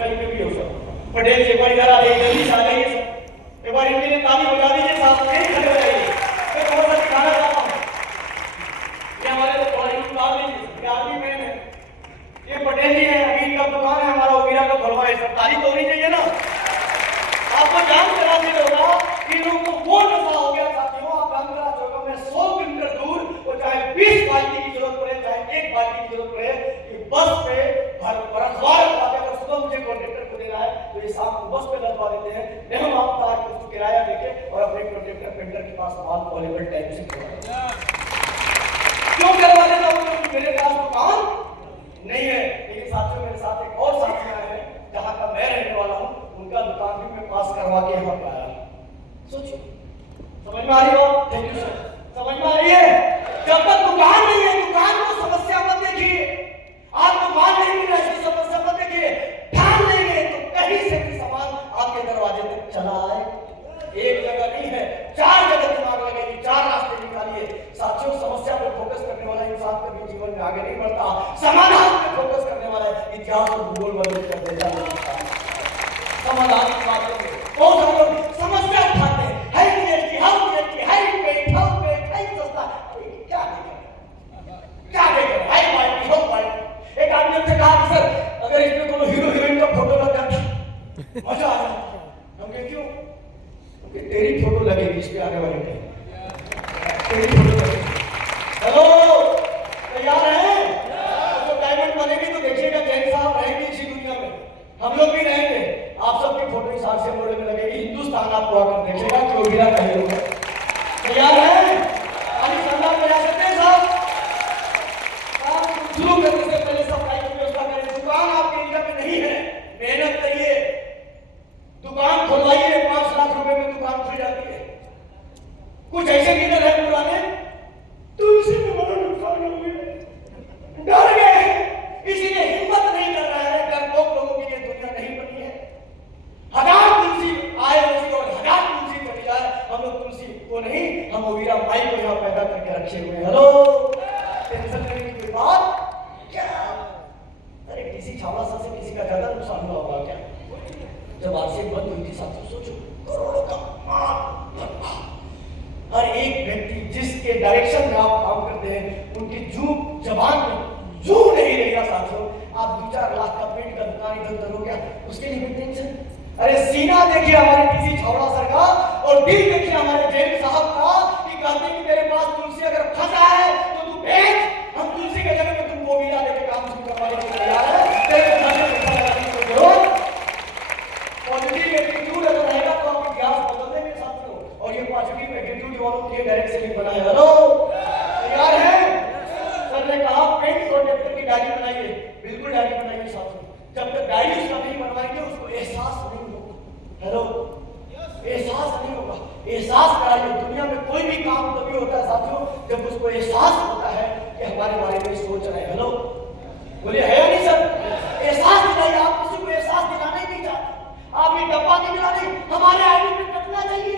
कहीं पे भी हो सकता। पटेल जी इधर आ रही है, जल्दी आ जाइए सब। एक बार इनके लिए ताली बजा दीजिए, साथ में खड़े हो जाइए। मैं थोड़ा सा दिखाना चाहता हूँ, ये हमारे तो थोड़ा यूं उतार लीजिए, ये आदमी मैन है, ये पटेल जी है, अभी इनका दुकान है हमारा ओवीरा का खुलवा है। सब ताली तो होनी चाहिए ना। आपको जान करा दिया होगा कि लोगों को वो नशा हो गया साथियों, आप जान करा चुका मैं 100 किलोमीटर दूर, और चाहे 20 बाल्टी की जरूरत पड़े, चाहे 1 बाल्टी की जरूरत पड़े, कि बस पे अखबार अगर सुबह मुझे कॉन्ट्रेक्टर को देना है तो ये शाम को बस पे लगवा देते हैं। नहीं आप तार के उसको किराया देके और अपने कॉन्ट्रेक्टर पेंटर के पास माल अवेलेबल टाइम से करवा, क्यों करवा देता हूं? मेरे पास दुकान नहीं है। लेकिन साथियों मेरे साथ एक और साथी आए हैं, जहां का मैं रहने वाला हूं, उनका दुकान भी मैं पास करवा के यहाँ पे आया। सोचिए, समझ में आ रही हो? थैंक यू सर, समझ में आ रही है? जब तक दुकान नहीं है, दुकान को समस्या मत देखिए, आपको माल नहीं मिल रहा है इसकी समस्या मत देखिए, ठान लेंगे तो कहीं से भी सामान आपके दरवाजे तक चला आए। एक जगह नहीं है, 4 जगह दिमाग लगेगी, 4 रास्ते निकालिए। साथियों समस्या पर फोकस करने वाला इंसान कभी जीवन में आगे नहीं बढ़ता, समाधान पर फोकस करने वाला इतिहास और भूगोल बदल कर देता है। समाधान की बात करें, बहुत सारे लोग समस्या उठाते हैं, हाई जीएसटी, हाई पेट, हाई सस्ता, क्या देखें, हाई क्वालिटी, लो क्वालिटी। एक आदमी ने कहा कि सर अगर इसमें कोनो हीरो हीरोइन का फोटो लग जाता मजा आ जाता। हम कहे क्यों? क्योंकि तेरी फोटो लगेगी इस पे आने वाले टाइम, तेरी फोटो लगेगी। हेलो, तैयार हैं? तो डायमंड बनेगी तो देखिएगा जैन साहब रहेंगे इसी दुनिया में, हम लोग भी रहेंगे। आप सबकी फोटो इस हाथ से मोड़े में लगेगी, हिंदुस्तान आपको आकर देखेगा कि ओवीरा का हीरो है। तैयार हैं? अभी संदा बजा सकते हैं साहब? शुरू करने से पहले सप्लाई की व्यवस्था करें। दुकान आपके एरिया में नहीं है, मेहनत करिए, दुकान खुलवाइए, 5 लाख रुपए में दुकान खुल जाती है। कुछ ऐसे लीडर है पुराने, तुलसी में बड़ा नुकसान हो गया, डर गए, इसीलिए हिम्मत नहीं कर रहा है। डरपोक लोगों के लिए दुनिया नहीं बनी है। 1000 तुलसी आए उसी और 1000 तुलसी बन जाए, हम लोग तुलसी को नहीं, हम ओवीरा माई को यहाँ पैदा करके रखे हुए हैं। हेलो, टेंशन करने की कोई बात क्या? अरे किसी छावड़ा सा से किसी का ज्यादा नुकसान हुआ होगा क्या? जब आरसी बंद हुई थी साथियों, सोचो करोड़ों का माल, हर एक व्यक्ति जिसके डायरेक्शन में आप काम करते हैं उनकी जबान में जू नहीं रहेगा साथियों। आप 2-4 लाख का पेट का दुकान इधर उधर हो गया, उसके लिए भी टेंशन। अरे सीना देखिए हमारे किसी छावड़ा सर का, और दिल देखिए हमारे जैन साहब का, कि कहते कि तेरे पास तुलसी अगर फंसा है तो तू बेच, हम तुलसी के जगह में तुमको ओवीरा देके काम शुरू करवाने के लिए तैयार है। तेरे पॉजिटिव एटीट्यूड अगर रहेगा तो आप इतिहास बदल देंगे साथियों, और ये पॉजिटिव एटीट्यूड वालों के लिए डायरेक्ट सेलिंग बनाया। हेलो, तैयार है? सर ने कहा पेंट प्रोटेक्टर की डायरी बनाइए, बिल्कुल डायरी बनाइए साथियों। जब तक डायरी उसका नहीं बनवाएंगे उसको एहसास नहीं होगा। हेलो, एहसास नहीं होगा, एहसास कराइए। दुनिया में कोई भी काम तभी होता है साथियों जब उसको एहसास होता है कि हमारे बारे में सोच रहे हैं। हेलो, बोलिए है या नहीं सर? एहसास दिलाइए। आप किसी को एहसास दिलाना ही नहीं चाहते, आप ये डब्बा नहीं दिलाने, हमारे आईडी पे कटना चाहिए,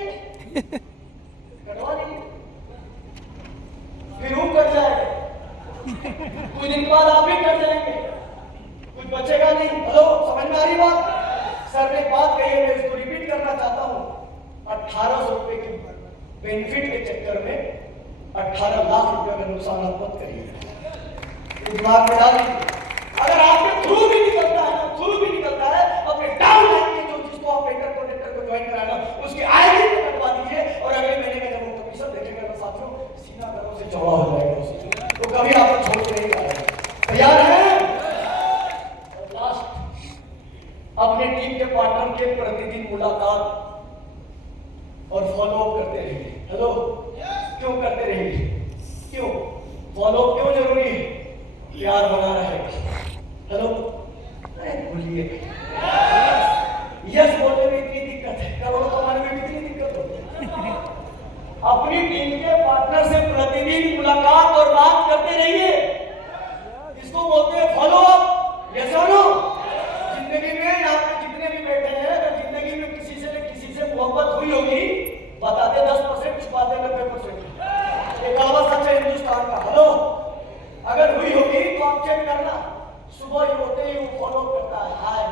कटवा दीजिए, फिर वो कट जाएगा, कुछ दिन बाद आप भी कट जाएंगे, कुछ बचेगा नहीं। हेलो, समझ में आ रही बात? सर ने बात कही है, मैं इसको रिपीट करना चाहता हूँ। 1800 रुपए के बेनिफिट के चक्कर में 18 लाख रुपए का नुकसान आप मत करिए, दिमाग में डालिए। अगर आपके थ्रू भी निकलता है ना, थ्रू भी निकलता है, अपने डाउन लाइन के जो जिसको आप पेंटर प्रोटेक्टर को ज्वाइन कराना, उसकी आईडी पे कटवा दीजिए, और अगले महीने का जब वो कमीशन देखेगा तो साथियों सीना घरों से चौड़ा हो जाएगा, तो कभी आपको छोड़ के नहीं जाएगा। तैयार है? लास्ट, अपने टीम के पार्टनर के प्रतिदिन मुलाकात और फॉलोअप करते रहिए। हेलो, क्यों करते रहिए? क्यों फॉलोअप क्यों जरूरी है? प्यार बना रहेगा। हेलो, अरे बोलिए, यस बोलने में इतनी दिक्कत है, करोड़ों कमाने में कितनी दिक्कत होती है? अपनी टीम के पार्टनर से प्रतिदिन मुलाकात और बात करते रहिए, इसको बोलते हैं फॉलोअप। यस और नो? जिंदगी में यहाँ पे जितने भी बैठे हैं, अगर जिंदगी में किसी से मोहब्बत हुई होगी, बताते 10%, छुपाते 90%। एक कहावत सच है हिंदुस्तान का। हेलो, अगर हुई होगी तो आप चेक करना, सुबह ही होते ही वो फॉलो करता है, हाय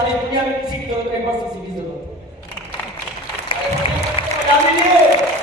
सारी दुनिया में किसी की जरूरत नहीं, बस किसी की जरूरत है। अरे बजा दीजिए।